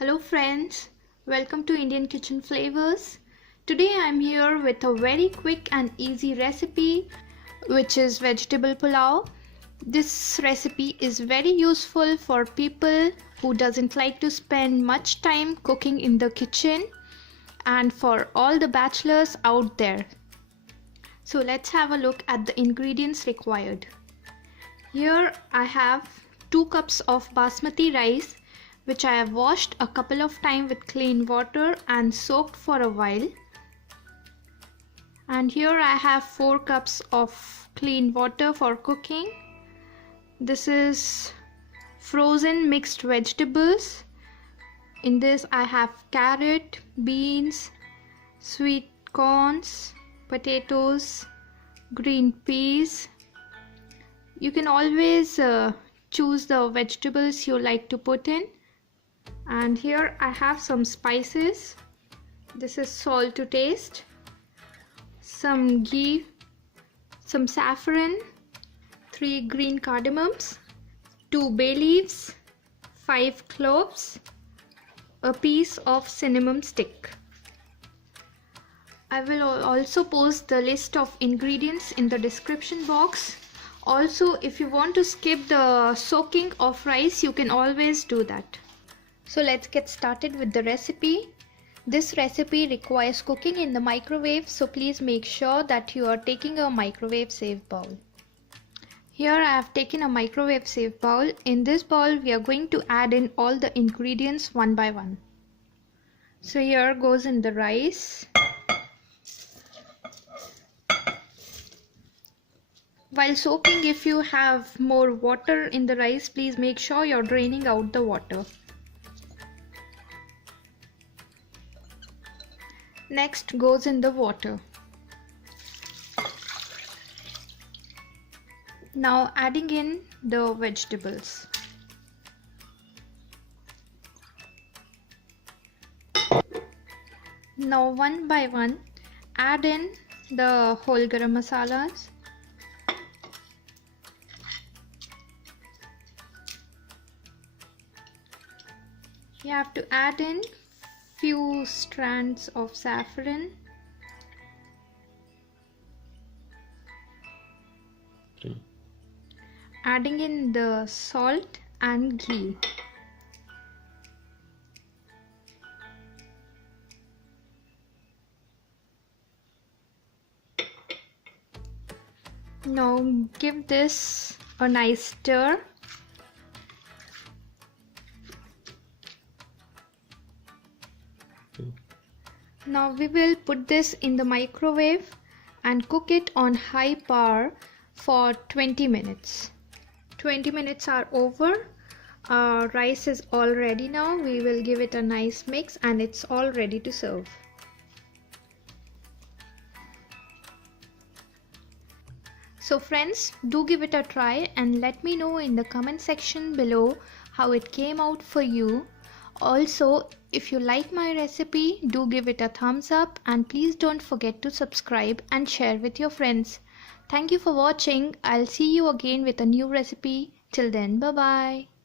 Hello friends, welcome to Indian Kitchen Flavors. Today I'm here with a very quick and easy recipe which is vegetable pulao. This recipe is very useful for people who doesn't like to spend much time cooking in the kitchen and for all the bachelors out there. So let's have a look at the ingredients required. Here I have 2 cups of basmati rice which I have washed a couple of times with clean water and soaked for a while. And here I have 4 cups of clean water for cooking. This is frozen mixed vegetables. In this I have carrot, beans, sweet corns, potatoes, green peas. You can always choose the vegetables you like to put in. And here I have some spices. This is salt to taste, some ghee, some saffron, 3 green cardamoms, 2 bay leaves, 5 cloves, a piece of cinnamon stick. I will also post the list of ingredients in the description box. Also, if you want to skip the soaking of rice, you can always do that. So let's get started with the recipe. This recipe requires cooking in the microwave, so please make sure that you are taking a microwave safe bowl. Here I have taken a microwave safe bowl. In this bowl we are going to add in all the ingredients one by one. So here goes in the rice. While soaking, if you have more water in the rice, please make sure you're draining out the water. Next goes in the water. Now adding in the vegetables. Now one by one add in the whole garam masalas. You have to add in few strands of saffron, adding in the salt and ghee. Now give this a nice stir. Now we will put this in the microwave and cook it on high power for 20 minutes. 20 minutes are over. Our rice is all ready now. We will give it a nice mix and it's all ready to serve. So friends, do give it a try and let me know in the comment section below how it came out for you. Also, if you like my recipe, do give it a thumbs up and please don't forget to subscribe and share with your friends. Thank you for watching. I'll see you again with a new recipe. Till then, bye bye.